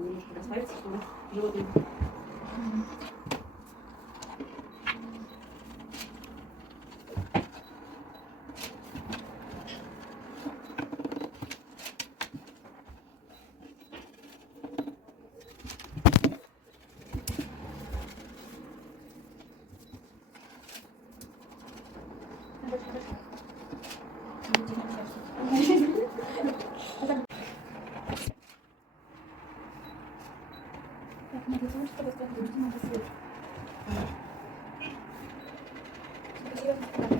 немножко расслабиться, чтобы живот. Так, нет, для того, чтобы сказать, что надо свет. Серьезно,